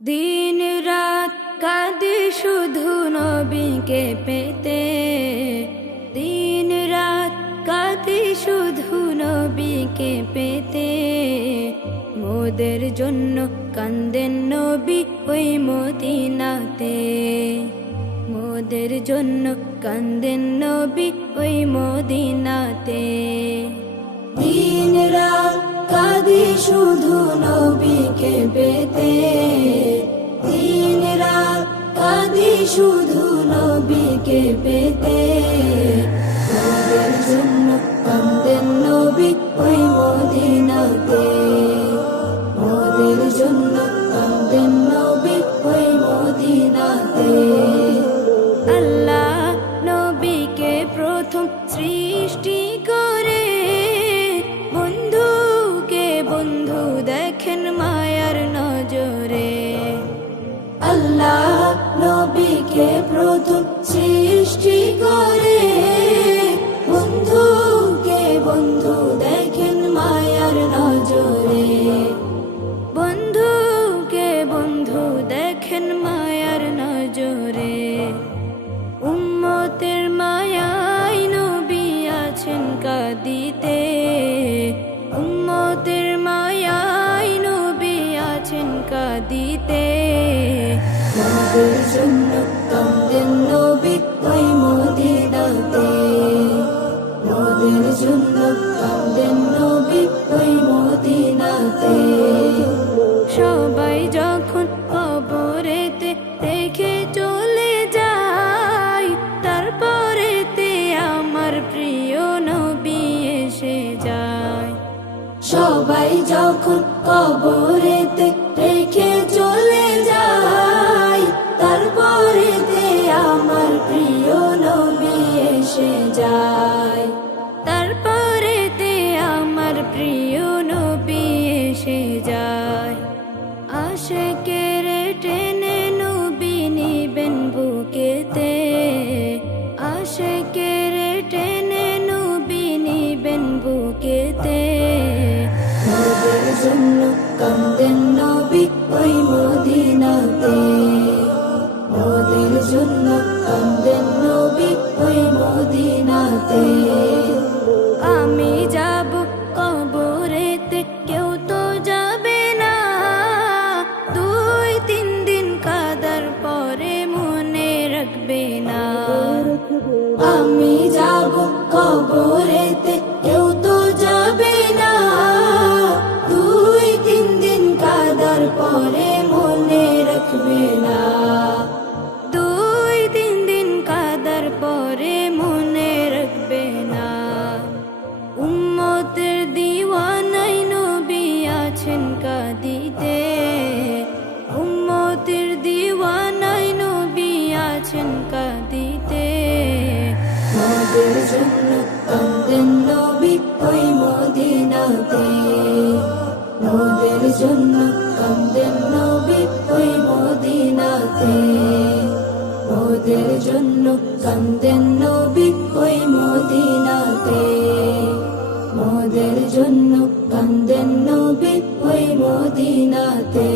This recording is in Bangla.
দিন রাত কাঁদি শুধু নবীকে পেতে, দিন রাত কাঁদি শুধু নবীকে পেতে। মোদের জন্য কান্দেন নবী ওই মদিনাতে, মোদের জন্য কান্দেন নবী ওই মদিনাতে। দিন রাত কাঁদি শুধু নবীকে পেতে, দিন রাত কাঁদি শুধু নবীকে পেতে। মোদের জন্য কান্দেন নবী ওই মদিনাতে, মোদের জন্য কান্দেন নবী ওই মদিনাতে। আল্লাহ নবীকে প্রথম সৃষ্টি করে বন্ধুকে বন্ধু দেখেন মায়ার নজরে। আল্লাহ নবীকে প্রথম সৃষ্টি করে বন্ধুকে বন্ধু দেখেন মায়ার নজরে, বন্ধুকে বন্ধু দেখেন মায়ার নজরে। উম্মতের মায়ায় নবী আছেন কাঁদিতে, উম্মতের মায়ায় নবী আছেন কাঁদিতে। মোদের জন্য কান্দেন নবী ওই মদিনাতে, মোদের জন্য কান্দেন নবী ওই মদিনাতে। সবাই যখন কবরেতে রেখে চলে যায়, তারপরেতে আমার প্রিয় নবী এসে যায়। সবাই যখন কবরেতে রেখে চলে যায়, তারপরেতে আমার প্রিয় নবী এসে যায়, তারপরেতে আমার প্রিয় নবী এসে যায়। আশিকের টেনে নবী নিবেন বুকেতে, আশিকের টেনে নবী নিবেন বুকেতে। মোদের জন্য কান্দেন নবী ওই মদিনাতে, মোদের জন্য কান্দেন নবী ওই মদিনাতে। আমি যাব কবরেতে কেউ তো যাবে না, 2-3 দিন কাদার পরে মনে রাখবে না। আমি যাব কবরেতে কেউ তো যাবে না, 2-3 দিন কাদার পরে মনে রাখবে না, 2-3 দিন কাদার পরে মনে রাখবে না। উম্মতের দিওয়ানাই নবী আছেন কাঁদিতে, উম্মতের দিওয়ানাই নবী আছেন কাঁদিতে। মোদের জন্য কান্দেন নবী ওই মদিনাতে, মোদের জন্য কান্দেন নবী ওই মদিনাতে, মোদের জন্য কান্দেন নবী ওই মদিনাতে, মোদের জন্য কান্দেন নবী ওই মদিনাতে।